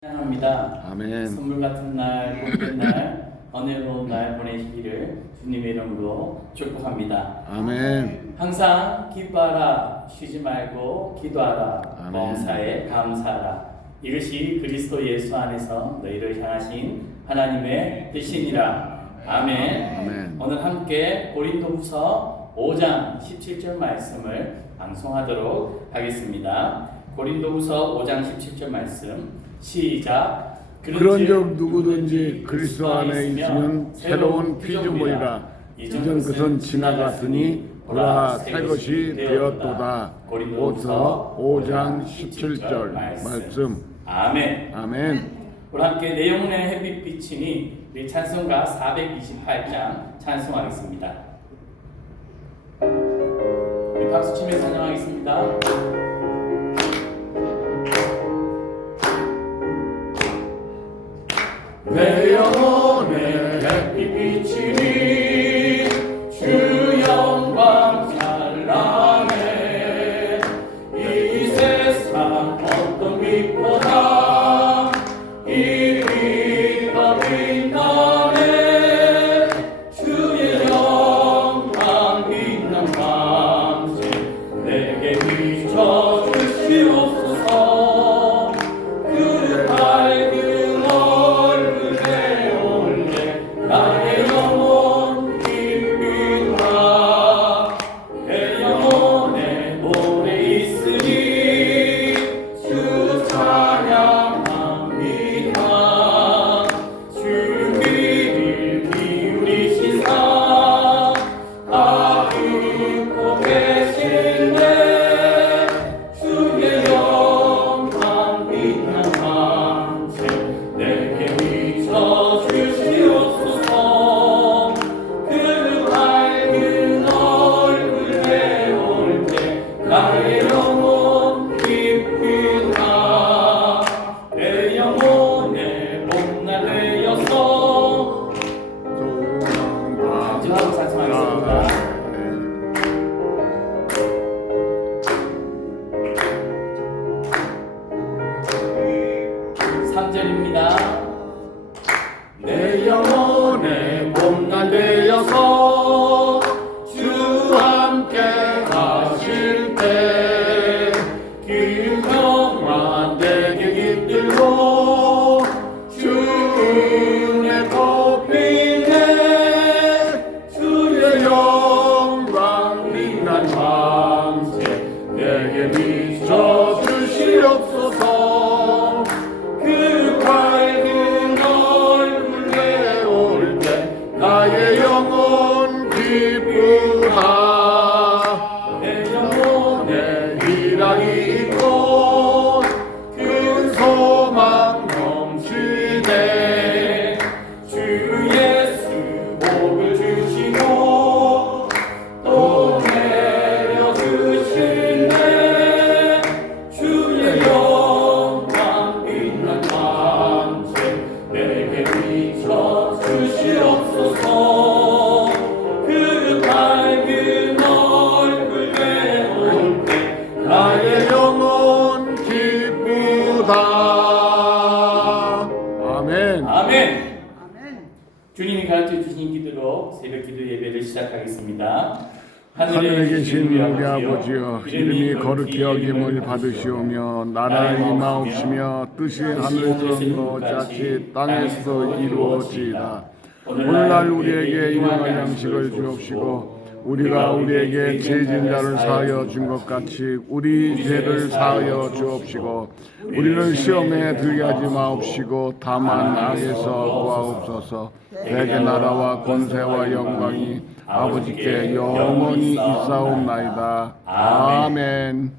찬양합니다. 아멘. 선물 같은 날, 복된 날, 은혜로운 날 보내시기를 주님의 이름으로 축복합니다. 아멘. 항상 기뻐하라, 쉬지 말고 기도하라, 아멘. 범사에 감사하라. 이것이 그리스도 예수 안에서 너희를 향하신 하나님의 뜻이니라. 아멘. 아멘. 오늘 함께 고린도후서 5장 17절 말씀을 방송하도록 하겠습니다. 고린도후서 5장 17절 말씀 시작. 그런즉 누구든지 그리스도 안에 있으면 새로운 피조물이라. 이전 것은 지나갔으니 보라 새 것이 되었도다. 고린도후서 5장 17절 말씀. 아멘. 아멘. 우리 함께 내 영혼의 햇빛 비치니 우리 찬송가 428장 찬송하겠습니다. 우리 박수 치며 찬양하겠습니다. 내 영혼의 햇빛 비치니 주 영광 찬란해. 이 세상 어떤 빛보다 이 빛 더 빛나네. 주의 영광 빛난 밤새 내게 비춰 주시옵소서. 그 밝은 얼굴 내올 때 나의 영혼 기쁘라. 내 영혼에 노래 있으니 주 찬양합니다. 주 귀를 기울이시사 다 듣고 계시네. 주의 영광 빛난 밤새 내게 비춰 주시옵소서. 그 밝은 얼굴 내올 때 나의 영혼 기쁘다. 내 영혼의 봄날 되어서 간증하고 찬송하겠습니다. 3절입니다. 내 영혼의 봄날 되어서 주 함께 가실 때 그 평화 내게 깃들고 주 은혜 꽃피네. 주의 영광 빛난 밤새 내게 비춰 주시옵소서. 그 밝은 얼굴 내올 때 나의 영혼 기쁘다. 내 영혼에 희락이 있고 큰 소망 넘치네. 주 예수 복을 주시고 또 내려주시네. 주의 영광 빛난 밤새 내게 비춰 주시옵소서. 그 밝은 얼굴 내올 때 나의 영혼 기쁘다. 아멘. 아멘. 주님이 가르쳐 주신 기도로 새벽 기도 예배를 시작하겠습니다. 하늘에 계신 우리 아버지여, 이름이 거룩히 여김을 받으시오며 나라의 임하옵시며 뜻이 하늘에서 이루어지같이 땅에서 이루어지이다. 오늘날 우리에게 일용할 양식을 주옵시고 우리가 우리에게 죄진 자를 사하여 준 것 같이 우리 죄를 사하여 주옵시고 우리를 시험에 들게 하지 마옵시고 다만 악에서 구하옵소서. 내게 나라와 권세와 영광이 아버지께 영원히 있사옵나이다. 아멘.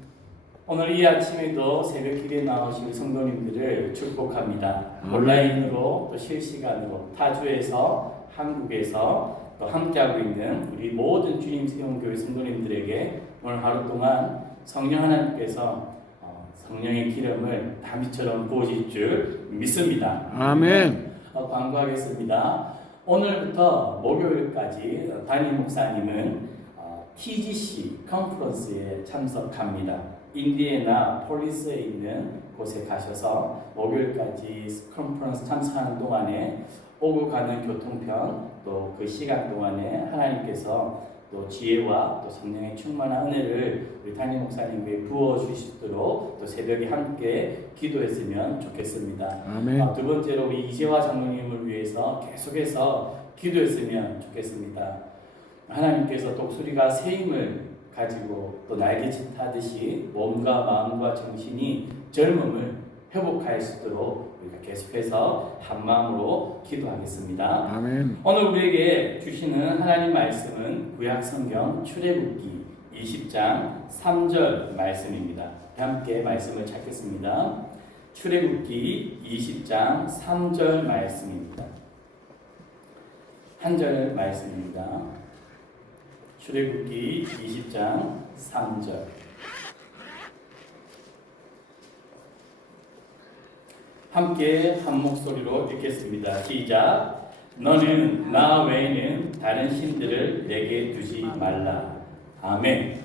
오늘 이 아침에도 새벽 기도에 나오신 성도님들을 축복합니다. 온라인으로 또 실시간으로 타주에서 한국에서 또 함께하고 있는 우리 모든 주님 세움교회 성도님들에게 오늘 하루 동안 성령 하나님께서 성령의 기름을 담비처럼 부어질 줄 믿습니다. 아멘. 광고하겠습니다. 오늘부터 목요일까지 담임 목사님은 TGC 컨퍼런스에 참석합니다. 인디애나 폴리스에 있는 곳에 가셔서 목요일까지 컨퍼런스 참석하는 동안에 오고 가는 교통편 또 그 시간 동안에 하나님께서 또 지혜와 또 성령의 충만한 은혜를 우리 담임 목사님께 부어 주시도록 또 새벽에 함께 기도했으면 좋겠습니다. 아멘. 두 번째로 우리 이재화 장로님을 위해서 계속해서 기도했으면 좋겠습니다. 하나님께서 독수리가 새 힘을 가지고 또 날개짓 하듯이 몸과 마음과 정신이 젊음을 회복할 수 있도록 우리가 계속해서 한 마음으로 기도하겠습니다. 아멘. 오늘 우리에게 주시는 하나님 말씀은 구약 성경 출애굽기 20장 3절 말씀입니다. 함께 말씀을 찾겠습니다. 출애굽기 20장 3절 말씀입니다. 한 절 말씀입니다. 출애굽기 20장 3절. 함께 한 목소리로 읽겠습니다. 시작. 너는 나 외에는 다른 신들을 내게 두지 말라. 아멘.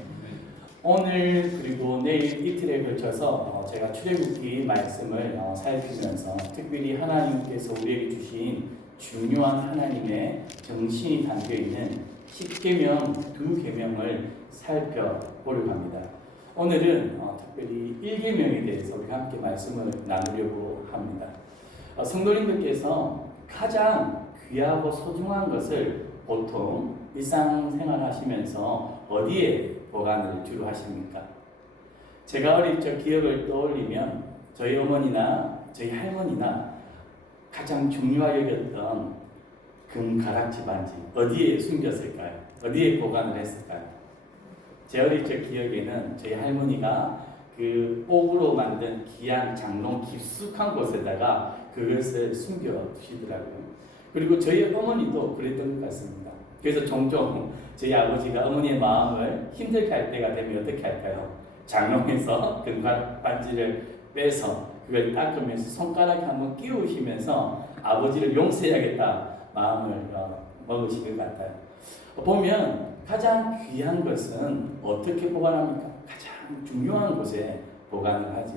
오늘 그리고 내일 이틀에 걸쳐서 제가 출애굽기 말씀을 살피면서 특별히 하나님께서 우리에게 주신 중요한 하나님의 정신이 담겨있는 10계명 두 계명을 살펴보려고 합니다. 오늘은 특별히 1계명에 대해서 우리가 함께 말씀을 나누려고 합니다. 성도님들께서 가장 귀하고 소중한 것을 보통 일상생활 하시면서 어디에 보관을 주로 하십니까? 제가 어릴 적 기억을 떠올리면 저희 어머니나 저희 할머니나 가장 중요하게 여겼던 금가락지 반지 어디에 숨겼을까요? 어디에 보관을 했을까요? 제 어릴 적 기억에는 저희 할머니가 그 옥으로 만든 귀한 장롱 깊숙한 곳에다가 그것을 숨겨 두시더라고요. 그리고 저희 어머니도 그랬던 것 같습니다. 그래서 종종 저희 아버지가 어머니의 마음을 힘들게 할 때가 되면 어떻게 할까요? 장롱에서 금가락 반지를 빼서 그걸 닦으면서 손가락에 한번 끼우시면서 아버지를 용서해야겠다 마음을 먹으신 것 같아요. 보면 가장 귀한 것은 어떻게 보관합니까? 가장 중요한 곳에 보관을 하죠.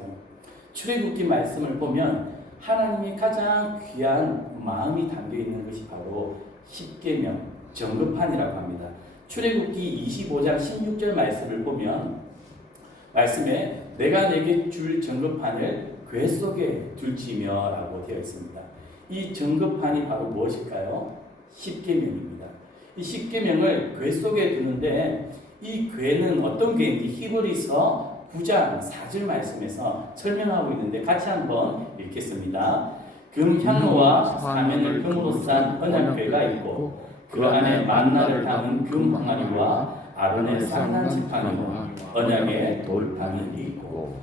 출애굽기 말씀을 보면 하나님이 가장 귀한 마음이 담겨있는 것이 바로 10계명 정급판이라고 합니다. 출애굽기 25장 16절 말씀을 보면 말씀에 내가 내게 줄 정급판을 궤 속에 둘지며 라고 되어 있습니다. 이 정급판이 바로 무엇일까요? 10계명입니다. 이 10계명을 궤 속에 두는데 이 궤는 어떤 궤인지 히브리서 9장 4절 말씀에서 설명하고 있는데 같이 한번 읽겠습니다. 금 향로와 사면을 금으로 싼 언약궤가 있고 그 안에 만나를 담은 금 항아리와 아론의 쌍난 지팡이와 언약의 돌판이 있고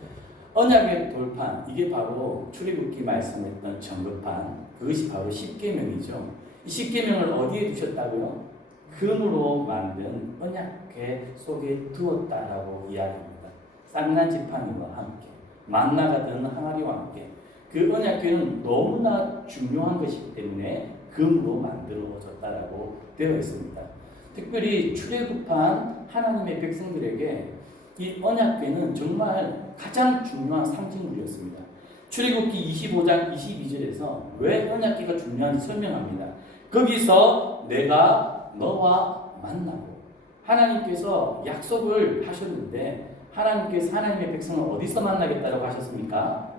언약의 돌판 이게 바로 출애굽기 말씀했던 정급판 그것이 바로 10계명이죠. 이 10계명을 어디에 두셨다고요? 금으로 만든 언약궤 속에 두었다라고 이야기합니다. 쌍난 지팡이와 함께 만나가 든 항아리와 함께 그 언약궤는 너무나 중요한 것이기 때문에 금으로 만들어졌다라고 되어 있습니다. 특별히 출애굽한 하나님의 백성들에게 이 언약궤는 정말 가장 중요한 상징물이었습니다. 출애굽기 25장 22절에서 왜 언약궤가 중요한지 설명합니다. 거기서 내가 너와 만나고 하나님께서 약속을 하셨는데 하나님께서 하나님의 백성을 어디서 만나겠다고 하셨습니까?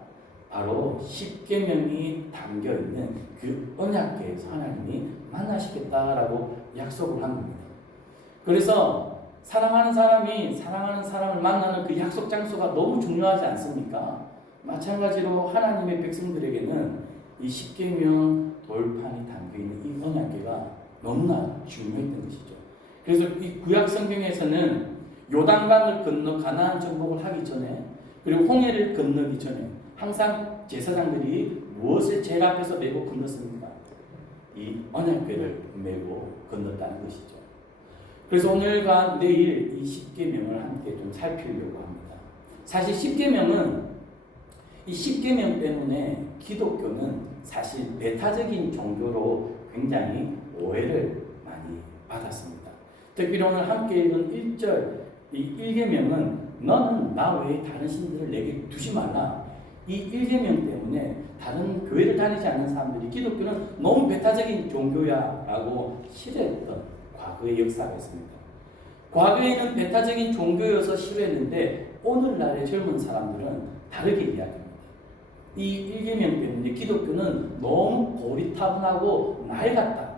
바로 10계명이 담겨있는 그 언약궤에서 하나님이 만나시겠다라고 약속을 한 겁니다. 그래서 사랑하는 사람이 사랑하는 사람을 만나는 그 약속 장소가 너무 중요하지 않습니까? 마찬가지로 하나님의 백성들에게는 이 10계명 돌판이 담겨있는 이 언약궤가 너무나 중요했던 것이죠. 그래서 이 구약 성경에서는 요단강을 건너 가나안 정복을 하기 전에 그리고 홍해를 건너기 전에 항상 제사장들이 무엇을 제일 앞에서 메고 건넜습니까? 이 언약궤를 메고 건넜다는 것이죠. 그래서 오늘과 내일 이 10계명을 함께 좀 살피려고 합니다. 사실 10계명은 이 10계명 때문에 기독교는 사실 배타적인 종교로 굉장히 오해를 많이 받았습니다. 특히 오늘 함께 읽은 1절 이 1계명은 너는 나 외에 다른 신들을 내게 두지 말라. 이 1계명 때문에 다른 교회를 다니지 않는 사람들이 기독교는 너무 배타적인 종교야 라고 싫어했던 과거의 역사가 있습니다. 과거에는 배타적인 종교여서 싫어했는데 오늘날의 젊은 사람들은 다르게 이야기합니다. 이 1계명 때문에 기독교는 너무 고리타분하고 낡았다.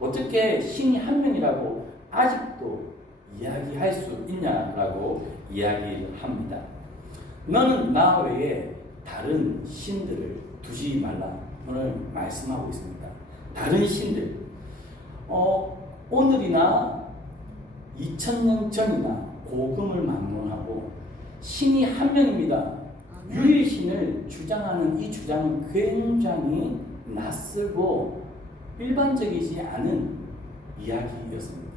어떻게 신이 한 명이라고 아직도 이야기할 수 있냐라고 이야기를 합니다. 너는 나 외에 다른 신들을 두지 말라 오늘 말씀하고 있습니다. 다른 신들 오늘이나 2000년 전이나 복음을 막론하고 신이 한 명입니다. 유일신을 주장하는 이 주장은 굉장히 낯설고 일반적이지 않은 이야기였습니다.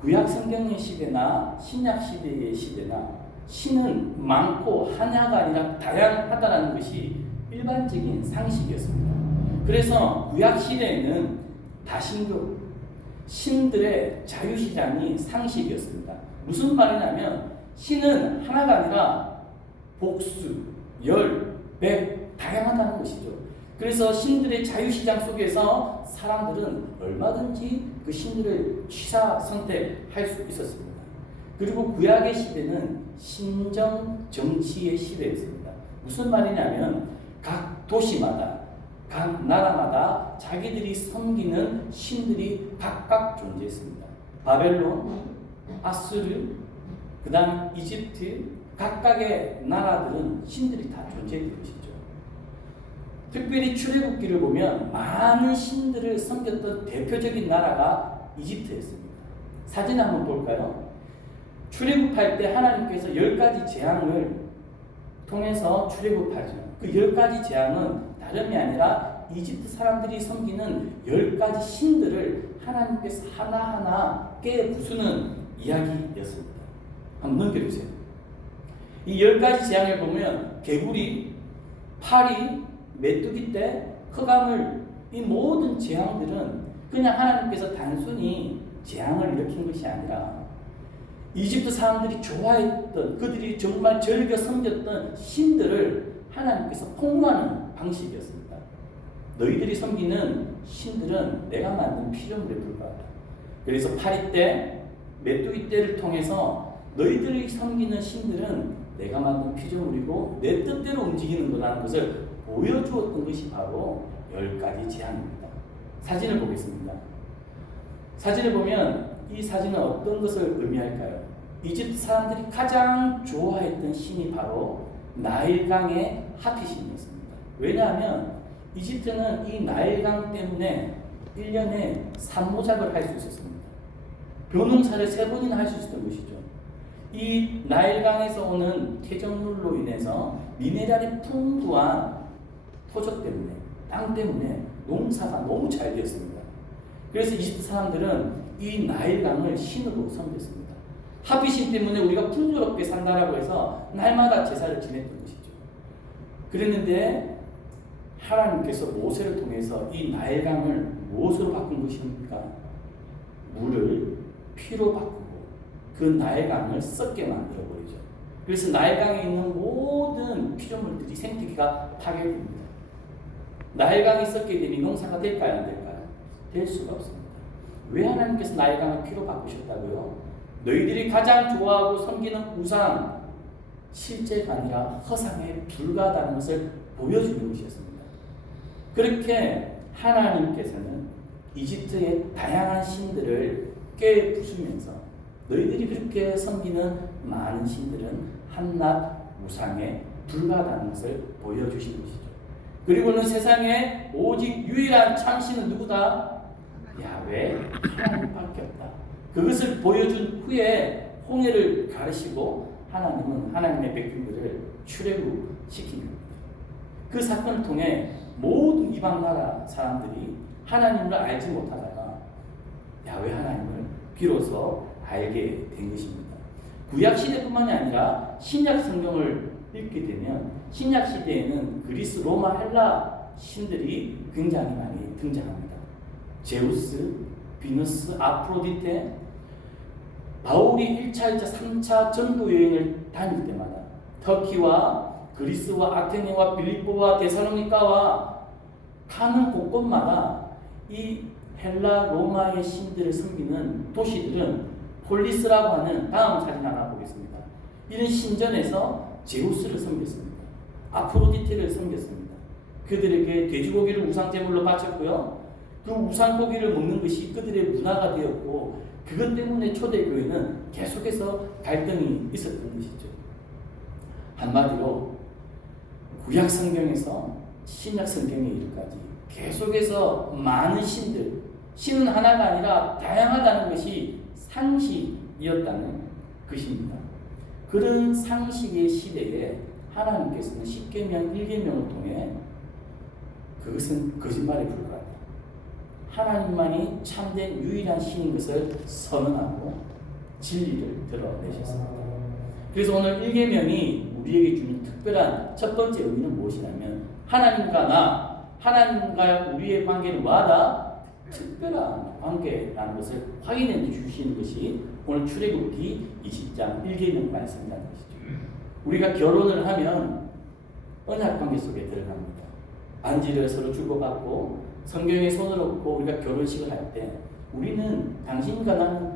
구약 성경의 시대나 신약 시대의 시대나 신은 많고 하나가 아니라 다양하다는 것이 일반적인 상식이었습니다. 그래서 구약 시대에는 다신교, 신들의 자유시장이 상식이었습니다. 무슨 말이냐면 신은 하나가 아니라 복수, 열, 백 다양하다는 것이죠. 그래서 신들의 자유시장 속에서 사람들은 얼마든지 그 신들을 취사 선택할 수 있었습니다. 그리고 구약의 시대는 신정 정치의 시대였습니다. 무슨 말이냐면 각 도시마다 각 나라마다 자기들이 섬기는 신들이 각각 존재했습니다. 바벨론, 아수르, 그 다음 이집트 각각의 나라들은 신들이 다 존재했던 것이죠. 특별히 출애굽기를 보면 많은 신들을 섬겼던 대표적인 나라가 이집트였습니다. 사진 한번 볼까요? 출애굽할 때 하나님께서 10가지 재앙을 통해서 출애굽하죠. 그 10가지 재앙은 다름이 아니라 이집트 사람들이 섬기는 10가지 신들을 하나님께서 하나하나 깨부수는 이야기였습니다. 한번 넘겨주세요. 이 10가지 재앙을 보면 개구리, 파리, 메뚜기 떼, 흑암을 이 모든 재앙들은 그냥 하나님께서 단순히 재앙을 일으킨 것이 아니라 이집트 사람들이 좋아했던 그들이 정말 즐겨 섬겼던 신들을 하나님께서 폭로하는 방식이었습니다. 너희들이 섬기는 신들은 내가 만든 피조물에 불과하다. 그래서 파리떼, 메뚜기떼를 통해서 너희들이 섬기는 신들은 내가 만든 피조물이고 내 뜻대로 움직이는 거라는 것을 보여주었던 것이 바로 10가지 재앙입니다. 사진을 보겠습니다. 사진을 보면 이 사진은 어떤 것을 의미할까요? 이집트 사람들이 가장 좋아했던 신이 바로 나일강의 하피신이었습니다. 왜냐하면 이집트는 이 나일강 때문에 1년에 산모작을 할 수 있었습니다. 벼농사를 3번이나 할 수 있었던 것이죠. 이 나일강에서 오는 퇴적물로 인해서 미네랄이 풍부한 토적 때문에, 땅 때문에 농사가 너무 잘 되었습니다. 그래서 이집트 사람들은 이 나일강을 신으로 섬겼습니다. 하피신 때문에 우리가 풍요롭게 산다라고 해서 날마다 제사를 지냈던 것이죠. 그랬는데 하나님께서 모세를 통해서 이 나일강을 무엇으로 바꾼 것입니까? 물을 피로 바꾸고 그 나일강을 썩게 만들어버리죠. 그래서 나일강에 있는 모든 피조물들이 생태계가 파괴됩니다. 나일강이 썩게 되니 농사가 될까요? 안 될까요? 될 수가 없습니다. 왜 하나님께서 나일강을 피로 바꾸셨다고요? 너희들이 가장 좋아하고 섬기는 우상, 실제가 아니라 허상에 불과하다는 것을 보여주는 것이었습니다. 그렇게 하나님께서는 이집트의 다양한 신들을 깨부수면서 너희들이 그렇게 섬기는 많은 신들은 한낱 우상에 불과하다는 것을 보여주신 것이죠. 그리고는 세상에 오직 유일한 참신은 누구다? 야훼 하나님밖에 없다. 그것을 보여준 후에 홍해를 가르시고 하나님은 하나님의 백성들을 출애굽시킨 겁니다. 그 사건을 통해 모든 이방 나라 사람들이 하나님을 알지 못하다가 야훼 하나님을 비로소 알게 된 것입니다. 구약 시대뿐만이 아니라 신약 성경을 읽게 되면 신약 시대에는 그리스, 로마, 헬라 신들이 굉장히 많이 등장합니다. 제우스, 비너스, 아프로디테. 바울이 1차, 2차, 3차 전도 여행을 다닐 때마다 터키와 그리스와 아테네와 빌립보와 데살로니가와 가는 곳곳마다 이 헬라 로마의 신들을 섬기는 도시들은 폴리스라고 하는, 다음 사진 하나 보겠습니다. 이런 신전에서 제우스를 섬겼습니다. 아프로디테를 섬겼습니다. 그들에게 돼지고기를 우상제물로 바쳤고요. 그 우상고기를 먹는 것이 그들의 문화가 되었고, 그것 때문에 초대교회는 계속해서 갈등이 있었던 것이죠. 한마디로 구약 성경에서 신약 성경에 이르기까지 계속해서 많은 신은 하나가 아니라 다양하다는 것이 상식이었다는 것입니다. 그런 상식의 시대에 하나님께서는 십계명, 일계명을 통해 그것은 거짓말에 불과하다, 하나님만이 참된 유일한 신인 것을 선언하고 진리를 드러내셨습니다. 그래서 오늘 일계명이 우리에게 주는 특별한 첫 번째 의미는 무엇이냐면, 하나님과 우리의 관계는 뭐하다? 특별한 관계라는 것을 확인해 주시는 것이 오늘 출애굽기 20장 1계명 말씀이라는 것이죠. 우리가 결혼을 하면 언약 관계 속에 들어갑니다. 반지를 서로 주고받고 성경에 손을 얹고 우리가 결혼식을 할 때 우리는 당신과 나는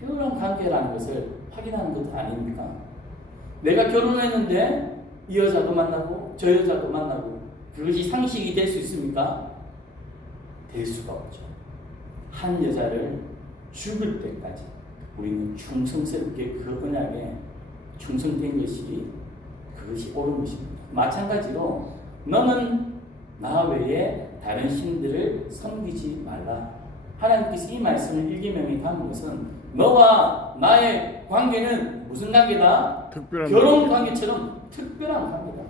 특별한 관계라는 것을 확인하는 것 아닙니까? 내가 결혼했는데 이 여자도 만나고 저 여자도 만나고 그것이 상식이 될 수 있습니까? 될 수가 없죠. 한 여자를 죽을 때까지 우리는 충성스럽게 그 언약에 충성된 것이 그것이 옳은 것입니다. 마찬가지로 너는 나 외에 다른 신들을 섬기지 말라. 하나님께서 이 말씀을 일계명에 담은 것은 너와 나의 관계는 무슨 관계다? 특별한 결혼 관계처럼 특별한 관계다.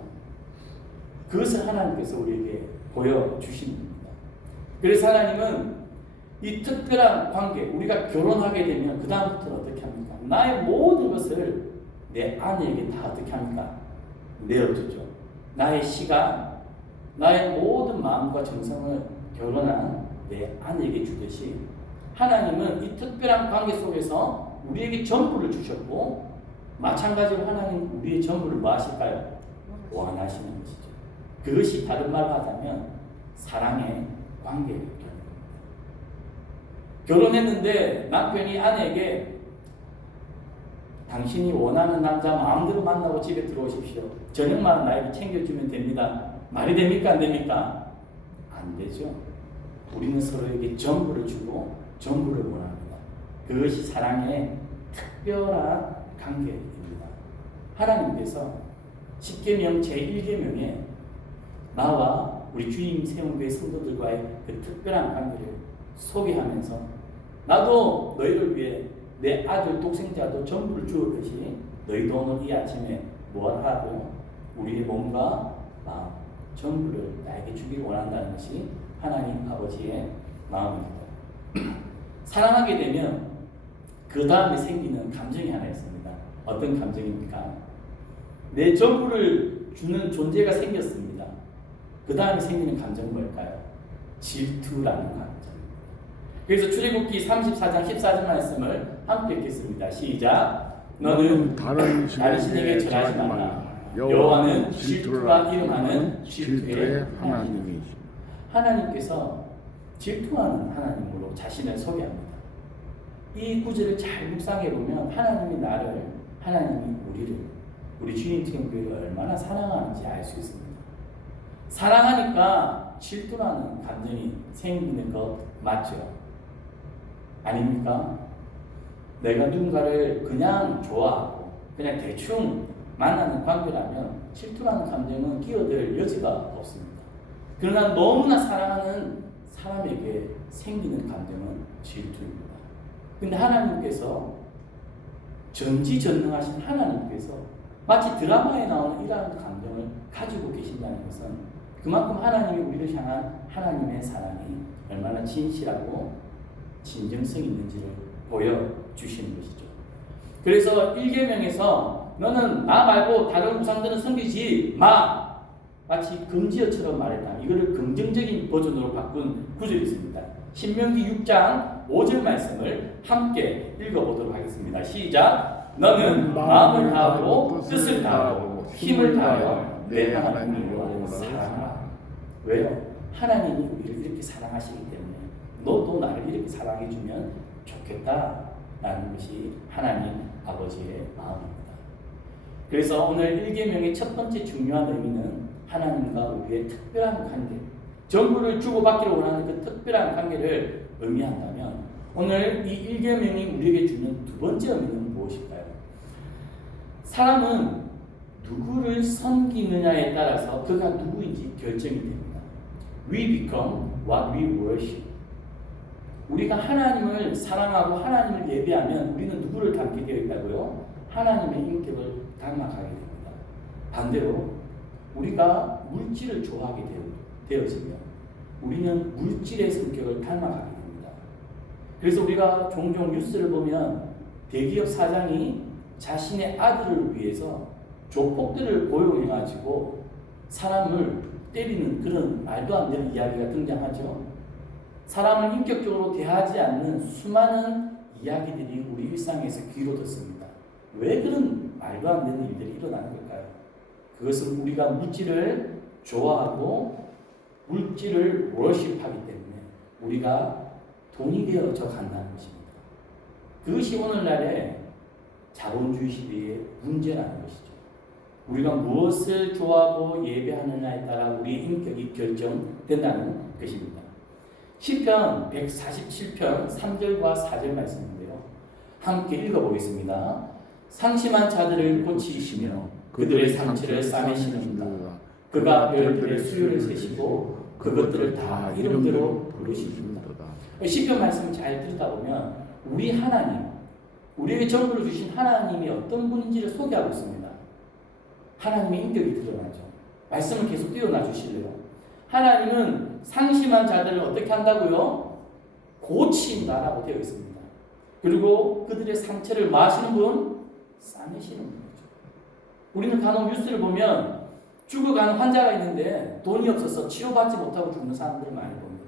그것을 하나님께서 우리에게 보여주신 겁니다. 그래서 하나님은 이 특별한 관계, 우리가 결혼하게 되면 그 다음부터 어떻게 합니까? 나의 모든 것을 내 아내에게 다 어떻게 합니까? 내어주죠. 나의 시간, 나의 모든 마음과 정성을 결혼한 내 아내에게 주듯이 하나님은 이 특별한 관계 속에서 우리에게 전부를 주셨고, 마찬가지로 하나님 우리의 전부를 뭐 하실까요? 원하시는 것이죠. 그것이 다른 말로 하자면 사랑의 관계예요. 결혼했는데 남편이 아내에게 당신이 원하는 남자 마음대로 만나고 집에 들어오십시오. 저녁만 나에게 챙겨주면 됩니다. 말이 됩니까? 안 됩니까? 안 되죠. 우리는 서로에게 전부를 주고 전부를 원합니다. 그것이 사랑의 특별한 관계입니다. 하나님께서 십계명 제1계명에 나와 우리 주님 세운교회 성도들과의 그 특별한 관계를 소개하면서 나도 너희를 위해 내 아들 독생자도 전부를 주었듯이 너희도 오늘 이 아침에 뭘 하고 우리의 몸과 마음 전부를 나에게 주기를 원한다는 것이 하나님 아버지의 마음입니다. 사랑하게 되면 그 다음에 생기는 감정이 하나 있습니다. 어떤 감정입니까? 내 전부를 주는 존재가 생겼습니다. 그 다음에 생기는 감정은 뭘까요? 질투라는 감정. 그래서 출애굽기 34장 14절 말씀을 함께 읽겠습니다. 시작. 너는 다른 신에게 절하지 말라. 여호와는 질투라 이름하는 질투의 하나님이십니다. 하나님께서 질투하는 하나님으로 자신을 소개합니다. 이 구절을 잘 묵상해 보면 하나님이 나를, 하나님이 우리를, 우리 주님 교회를 얼마나 사랑하는지 알 수 있습니다. 사랑하니까 질투라는 감정이 생기는 것 맞죠? 아닙니까? 내가 누군가를 그냥 좋아하고 그냥 대충 만나는 관계라면 질투라는 감정은 끼어들 여지가 없습니다. 그러나 너무나 사랑하는 사람에게 생기는 감정은 질투입니다. 근데 하나님께서 전지전능하신 하나님께서 마치 드라마에 나오는 이러한 감정을 가지고 계신다는 것은 그만큼 하나님이 우리를 향한 하나님의 사랑이 얼마나 진실하고 진정성 있는지를 보여주시는 것이죠. 그래서 1계명에서 너는 나 말고 다른 우상들은 섬기지 마, 마치 금지어처럼 말했다. 이거를 긍정적인 버전으로 바꾼 구절이 있습니다. 신명기 6장 5절 말씀을 함께 읽어보도록 하겠습니다. 시작. 너는 마음을 다하고 뜻을 다하고 힘을 다하여 내 하나님 여호와를 사랑하라. 왜요? 하나님이 우리를 이렇게 사랑하시기 때문에 너도 나를 이렇게 사랑해주면 좋겠다라는 것이 하나님 아버지의 마음입니다. 그래서 오늘 1계명의 첫 번째 중요한 의미는 하나님과 우리의 특별한 관계, 전부를 주고받기를 원하는 그 특별한 관계를 의미한다면 오늘 이 1계명이 우리에게 주는 두 번째 의미는 무엇일까요? 사람은 누구를 섬기느냐에 따라서 그가 누구인지 결정이 됩니다. We become what we worship. 우리가 하나님을 사랑하고 하나님을 예배하면 우리는 누구를 닮게 되어 있다고요? 하나님의 인격을 닮아가게 됩니다. 반대로 우리가 물질을 좋아하게 되어지면 우리는 물질의 성격을 닮아가게 됩니다. 그래서 우리가 종종 뉴스를 보면 대기업 사장이 자신의 아들을 위해서 조폭들을 고용해가지고 사람을 때리는 그런 말도 안 되는 이야기가 등장하죠. 사람을 인격적으로 대하지 않는 수많은 이야기들이 우리 일상에서 귀로 듣습니다. 왜 그런 말도 안 되는 일들이 일어나는 걸까요? 그것은 우리가 물질을 좋아하고 물질을 워십하기 때문에 우리가 돈이 되어져 간다는 것입니다. 그것이 오늘날의 자본주의 시대의 문제라는 것이죠. 우리가 무엇을 좋아하고 예배하느냐에 따라 우리의 인격이 결정된다는 것입니다. 시편 147편 3절과 4절 말씀인데요. 함께 읽어보겠습니다. 상심한 자들을 고치시며 그들의 상처를 싸매시는다. 그가 별들의 수요를 세시고 그것들을 다 이름대로 부르십니다. 시편 말씀을 잘 듣다 보면 우리 하나님, 우리에게 전부를 주신 하나님이 어떤 분인지를 소개하고 있습니다. 하나님의 인격이 드러나죠. 말씀을 계속 띄워놔 주실래요? 하나님은 상심한 자들을 어떻게 한다고요? 고친다라고 되어 있습니다. 그리고 그들의 상처를 마시는 분, 싸매시는 분이죠. 우리는 간혹 뉴스를 보면 죽어가는 환자가 있는데 돈이 없어서 치료받지 못하고 죽는 사람들을 많이 봅니다.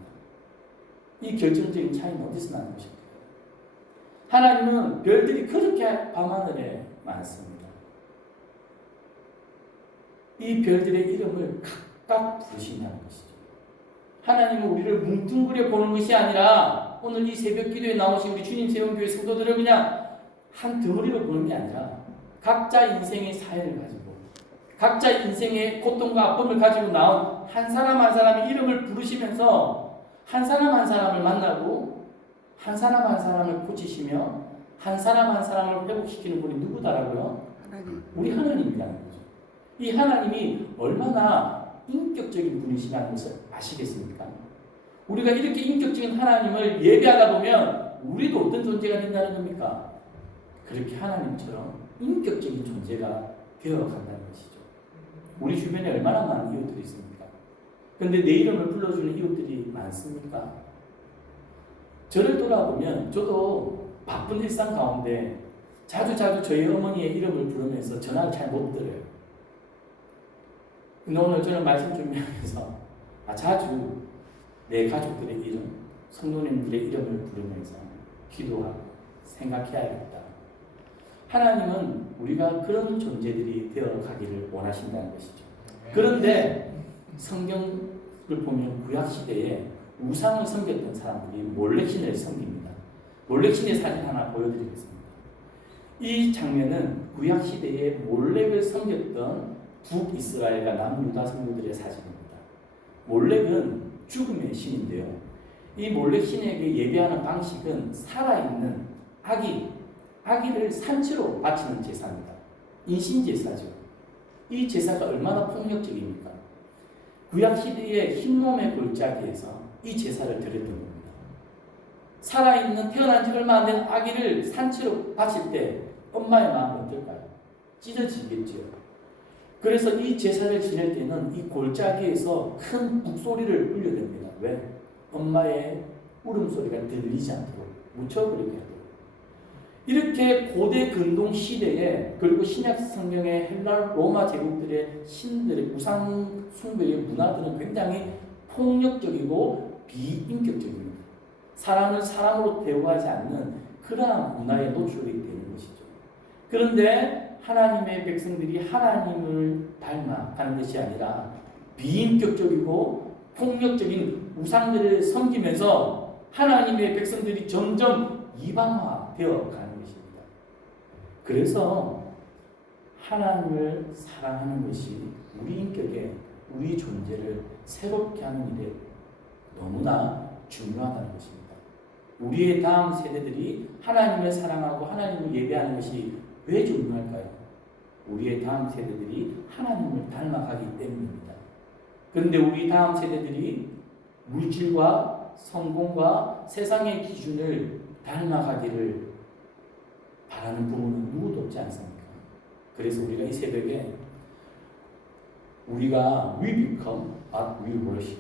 이 결정적인 차이는 어디서 나는 것일까요? 하나님은 별들이 그렇게 밤하늘에 많습니다. 이 별들의 이름을 각각 부르신다는 것이죠. 하나님은 우리를 뭉뚱그려 보는 것이 아니라 오늘 이 새벽 기도에 나오신 우리 주님 세운교회 성도들을 그냥 한 덩어리로 보는 게 아니라 각자 인생의 사연을 가지고 각자 인생의 고통과 아픔을 가지고 나온 한 사람 한 사람의 이름을 부르시면서 한 사람 한 사람을 만나고 한 사람 한 사람을 고치시며 한 사람 한 사람을 회복시키는 분이 누구다라고요? 하나님. 우리 하나님이라는 거죠. 이 하나님이 얼마나 인격적인 분이시라는 것을 아시겠습니까? 우리가 이렇게 인격적인 하나님을 예배하다 보면 우리도 어떤 존재가 된다는 겁니까? 그렇게 하나님처럼 인격적인 존재가 되어간다는 것이죠. 우리 주변에 얼마나 많은 이웃들이 있습니까? 그런데 내 이름을 불러주는 이웃들이 많습니까? 저를 돌아보면 저도 바쁜 일상 가운데 자주 저희 어머니의 이름을 부르면서 전화를 잘 못 드려요. 근데 오늘 저는 말씀 준비하면서 자주 내 가족들의 이름, 성도님들의 이름을 부르면서 기도하고 생각해야겠다. 하나님은 우리가 그런 존재들이 되어가기를 원하신다는 것이죠. 그런데 성경을 보면 구약시대에 우상을 섬겼던 사람들이 몰렉신을 섬깁니다. 몰렉신의 사진 하나 보여드리겠습니다. 이 장면은 구약시대에 몰렉을 섬겼던 북이스라엘과 남유다 성도들의 사진입니다. 몰렉은 죽음의 신인데요. 이 몰렉 신에게 예배하는 방식은 살아있는 아기를 산채로 바치는 제사입니다. 인신제사죠. 이 제사가 얼마나 폭력적입니까? 구약시대의 흰놈의 골짜기에서 이 제사를 드렸던 겁니다. 살아있는 태어난 지 얼마 안 된 아기를 산채로 바칠 때 엄마의 마음은 어떨까요? 찢어지겠죠. 그래서 이 제사를 지낼 때는 이 골짜기에서 큰 북소리를 울려댑니다. 왜? 엄마의 울음소리가 들리지 않도록 묻혀버리게 하도록. 이렇게 고대 근동 시대에 그리고 신약 성경의 헬라 로마 제국들의 신들의 우상 숭배의 문화들은 굉장히 폭력적이고 비인격적입니다. 사람을 사람으로 대우하지 않는 그러한 문화에 노출이 되는 것이죠. 그런데 하나님의 백성들이 하나님을 닮아가는 것이 아니라 비인격적이고 폭력적인 우상들을 섬기면서 하나님의 백성들이 점점 이방화되어 가는 것입니다. 그래서 하나님을 사랑하는 것이 우리 인격에 우리 존재를 새롭게 하는 일에 너무나 중요하다는 것입니다. 우리의 다음 세대들이 하나님을 사랑하고 하나님을 예배하는 것이 왜 중요할까요? 우리의 다음 세대들이 하나님을 닮아가기 때문입니다. 그런데 우리 다음 세대들이 물질과 성공과 세상의 기준을 닮아가기를 바라는 부모는 누구도 없지 않습니까? 그래서 우리가 이 새벽에 우리가 we become what we worship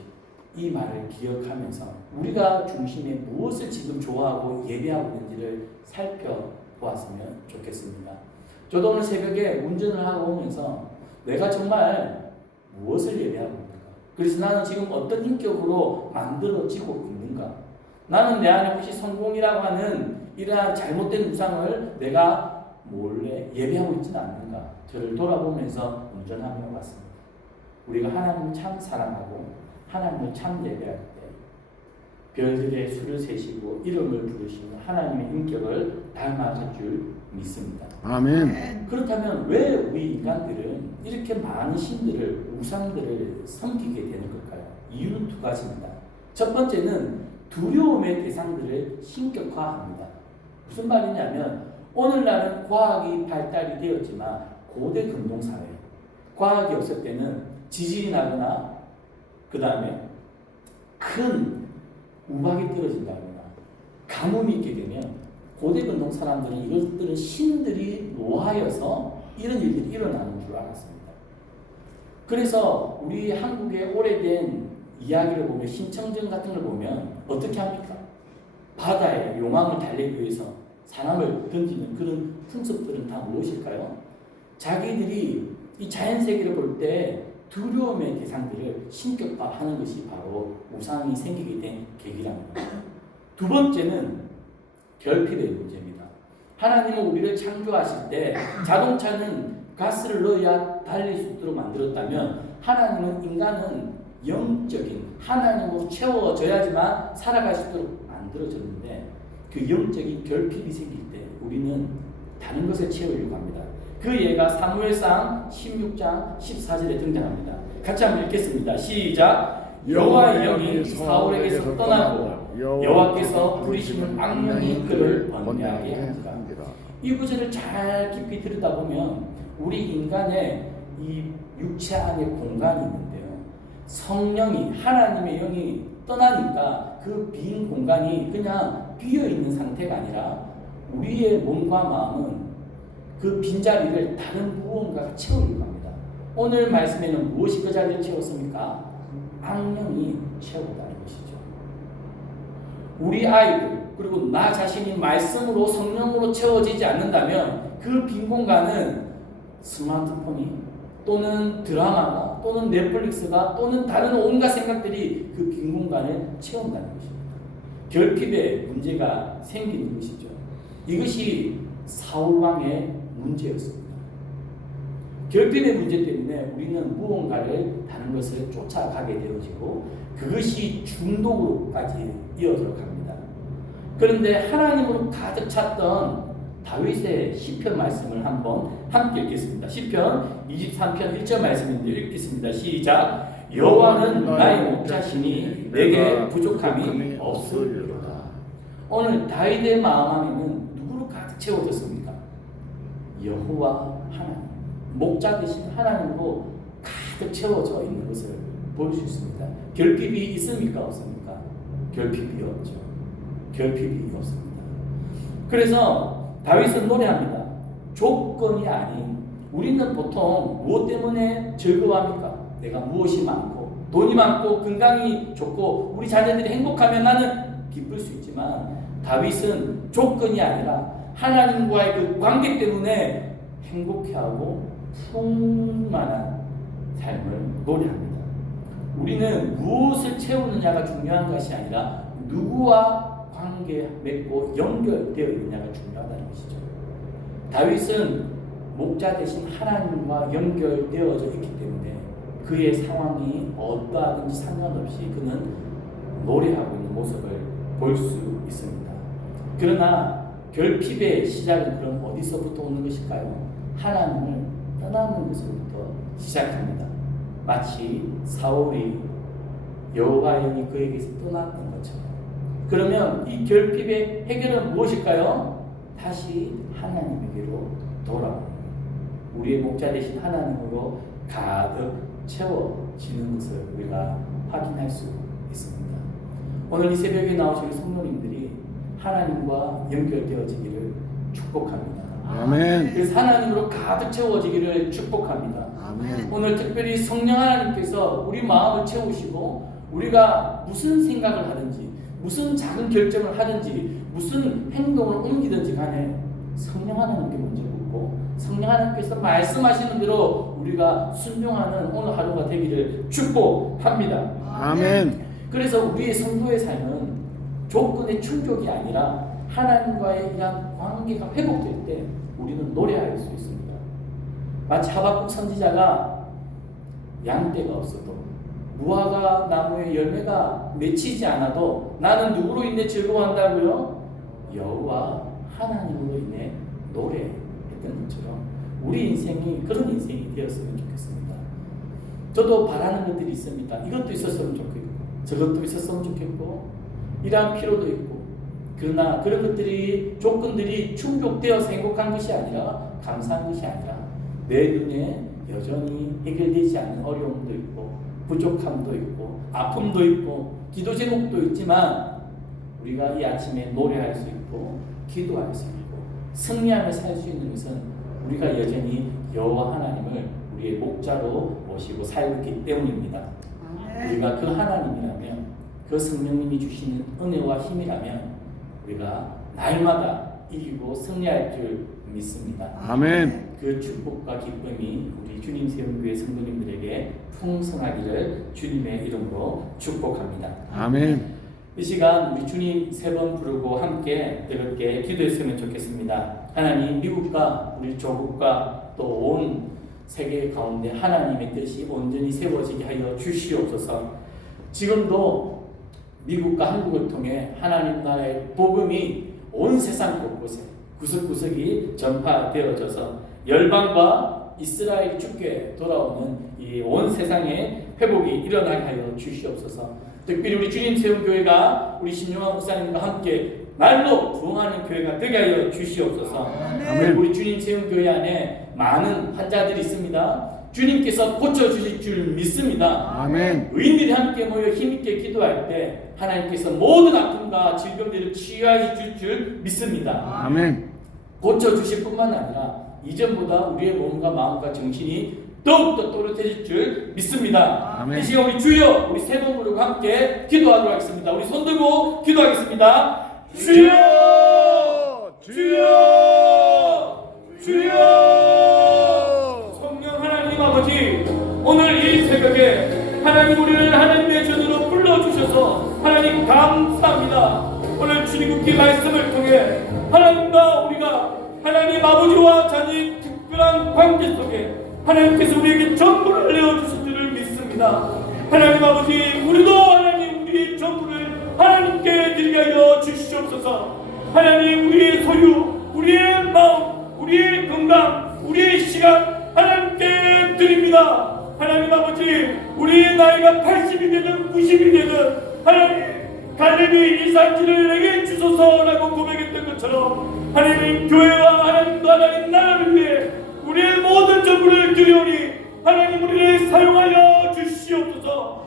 이 말을 기억하면서 우리가 중심에 무엇을 지금 좋아하고 예배하고 있는지를 살펴보았으면 좋겠습니다. 저도 오늘 새벽에 운전을 하고 오면서 내가 정말 무엇을 예배하고 있는가? 그래서 나는 지금 어떤 인격으로 만들어지고 있는가? 나는 내 안에 혹시 성공이라고 하는 이러한 잘못된 우상을 내가 몰래 예배하고 있지는 않는가? 저를 돌아보면서 운전하며 왔습니다. 우리가 하나님을 참 사랑하고 하나님을 참 예배할 때 별들의 수를 세시고 이름을 부르시는 하나님의 인격을 닮아갈 줄 믿습니다. 아멘. 그렇다면 왜 우리 인간들은 이렇게 많은 신들을 우상들을 섬기게 되는 걸까요? 이유는 두 가지입니다. 첫 번째는 두려움의 대상들을 신격화합니다. 무슨 말이냐면 오늘날은 과학이 발달이 되었지만 고대 근동사회 과학이 없을 때는 지진이 나거나 그 다음에 큰 우박이 떨어진다거나 가뭄이 있게 되면 고대 근동 사람들은 이것들은 신들이 노하여서 이런 일들이 일어나는 줄 알았습니다. 그래서 우리 한국의 오래된 이야기를 보면 신청전 같은 걸 보면 어떻게 합니까? 바다에 용왕을 달래기 위해서 사람을 던지는 그런 풍습들은 다 무엇일까요? 자기들이 이 자연세계를 볼 때 두려움의 대상들을 신격화하는 것이 바로 우상이 생기게 된 계기랍니다. 두 번째는 결핍의 문제입니다. 하나님은 우리를 창조하실 때 자동차는 가스를 넣어야 달릴 수 있도록 만들었다면 하나님은 인간은 영적인 하나님으로 채워져야지만 살아갈 수 있도록 만들어졌는데 그 영적인 결핍이 생길 때 우리는 다른 것을 채우려고 합니다. 그 예가 사무엘상 16장 14절에 등장합니다. 같이 한번 읽겠습니다. 시작. 여호와의 영이 사울에게서 떠나고 여호와께서 부리시는 악령이 그를 번뇌하게 하니라. 이 구절을 잘 깊이 들여다보면 우리 인간의 이 육체 안에 공간이 있는데요. 성령이 하나님의 영이 떠나니까 그 빈 공간이 그냥 비어있는 상태가 아니라 우리의 몸과 마음은 그 빈자리를 다른 무언가가 채우려고 합니다. 오늘 말씀에는 무엇이 그 자리를 채웠습니까? 악령이 채우다는 것이죠. 우리 아이들 그리고 나 자신이 말씀으로 성령으로 채워지지 않는다면 그 빈 공간은 스마트폰이 또는 드라마가 또는 넷플릭스가 또는 다른 온갖 생각들이 그 빈 공간을 채운다는 것입니다. 결핍의 문제가 생기는 것이죠. 이것이 사울왕의 문제였습니다. 결핍의 문제 때문에 우리는 무언가를 다른 것을 쫓아가게 되어지고 그것이 중독으로까지 이어서 갑니다. 그런데 하나님으로 가득 찼던 다윗의 시편 말씀을 한번 함께 읽겠습니다. 시편 23편 1절 말씀인데 읽겠습니다. 시작. 여호와는 나의 목자시니 내게 부족함이 없으리로다. 오늘 다윗의 마음 안에는 누구로 가득 채워졌습니까? 여호와 하나님, 목자 되신 하나님으로 가득 채워져 있는 것을 볼 수 있습니다. 결핍이 있습니까? 없습니까? 결핍이 없죠. 결핍이 없습니다. 그래서 다윗은 노래합니다. 조건이 아닌 우리는 보통 무엇 때문에 즐거워합니까? 내가 무엇이 많고 돈이 많고 건강이 좋고 우리 자녀들이 행복하면 나는 기쁠 수 있지만 다윗은 조건이 아니라 하나님과의 그 관계 때문에 행복해하고 풍만한 삶을 노래합니다. 우리는 무엇을 채우느냐가 중요한 것이 아니라 누구와 관계 맺고 연결되어 있느냐가 중요하다는 것이죠. 다윗은 목자 대신 하나님과 연결되어져 있기 때문에 그의 상황이 어떠하든지 상관없이 그는 노래하고 있는 모습을 볼 수 있습니다. 그러나 결핍의 시작은 그럼 어디서부터 오는 것일까요? 하나님을 떠나는 것으로부터 시작합니다. 마치 사울이 여호와의 영이 그에게서 떠났던 것처럼. 그러면 이 결핍의 해결은 무엇일까요? 다시 하나님에게로 돌아옵니다. 우리의 목자 되신 하나님으로 가득 채워지는 것을 우리가 확인할 수 있습니다. 오늘 이 새벽에 나오신 성도님들이 하나님과 연결되어지기를 축복합니다. 아멘. 그래서 하나님으로 가득 채워지기를 축복합니다. 아멘. 오늘 특별히 성령 하나님께서 우리 마음을 채우시고 우리가 무슨 생각을 하든지 무슨 작은 결정을 하든지 무슨 행동을 옮기든지 간에 성령 하나님께 먼저 묻고 성령 하나님께서 말씀하시는 대로 우리가 순종하는 오늘 하루가 되기를 축복합니다. 아멘. 그래서 우리의 성도의 삶은 조건의 충족이 아니라 하나님과의 이러한 관계가 회복될 때 우리는 노래할 수 있습니다. 마치 하박국 선지자가 양떼가 없어도 무화과 나무의 열매가 맺히지 않아도 나는 누구로 인해 즐거워한다고요? 여호와 하나님으로 인해 노래했던 것처럼 우리 인생이 그런 인생이 되었으면 좋겠습니다. 저도 바라는 것들이 있습니다. 이것도 있었으면 좋겠고 저것도 있었으면 좋겠고 이러한 필요도 있고 그러나 그런 것들이 조건들이 충족되어서 행복한 것이 아니라 감사한 것이 아니라 내 눈에 여전히 해결되지 않는 어려움도 있고 부족함도 있고 아픔도 있고 기도 제목도 있지만 우리가 이 아침에 노래할 수 있고 기도할 수 있고 승리하며 살 수 있는 것은 우리가 여전히 여호와 하나님을 우리의 목자로 모시고 살고 있기 때문입니다. 우리가 그 하나님이라면 그 성령님이 주시는 은혜와 힘이라면 우리가 날마다 이기고 승리할 줄 믿습니다. 아멘. 그 축복과 기쁨이 우리 주님 세운교회 성도님들에게 풍성하기를 주님의 이름으로 축복합니다. 아멘. 이 시간 우리 주님 세 번 부르고 함께 뜨겁게 기도했으면 좋겠습니다. 하나님, 미국과 우리 조국과 또 온 세계 가운데 하나님의 뜻이 온전히 세워지게 하여 주시옵소서. 지금도 미국과 한국을 통해 하나님 나라의 복음이 온 세상 곳곳에 구석구석이 전파되어져서 열방과 이스라엘 주께 돌아오는 이 온 세상에 회복이 일어나게 하여 주시옵소서. 특별히 우리 주님 세운 교회가 우리 신용환 목사님과 함께 날로 부흥하는 교회가 되게 하여 주시옵소서. 아멘. 우리 주님 세운 교회 안에 많은 환자들이 있습니다. 주님께서 고쳐주실 줄 믿습니다. 아멘. 의인들이 함께 모여 힘있게 기도할 때 하나님께서 모든 아픔과 질병들을 치유해 줄 믿습니다. 아멘. 고쳐주실 뿐만 아니라 이전보다 우리의 몸과 마음과 정신이 더욱더 또렷해질 줄 믿습니다. 아멘. 이 시간 우리 주여 우리 세 번 부르고 함께 기도하도록 하겠습니다. 우리 손 들고 기도하겠습니다. 주여! 주여! 주여! 성령 하나님 아버지, 오늘 이 새벽에 하나님 우리를 하나님의 전으로 불러주셔서 하나님 감사합니다. 오늘 주님께 말씀을 통해 하나님과 우리가 하나님 아버지와 자녀의 특별한 관계 속에 하나님께서 우리에게 전부를 내어주실 줄을 믿습니다. 하나님 아버지, 우리도 하나님 우리의 전부를 하나님께 드리게 하여 주시옵소서. 하나님 우리의 소유, 우리의 마음, 우리의 건강, 우리의 시간 하나님께 드립니다. 하나님 아버지, 우리의 나이가 80이 되든 90이 되든 하나님 갈렙이 이 산지를 내게 주소서라고 고백했던 것처럼 하나님 교회와 하나님도 하나님 나라를 위해 우리의 모든 전부를 드리오니 하나님 우리를 사용하여 주시옵소서.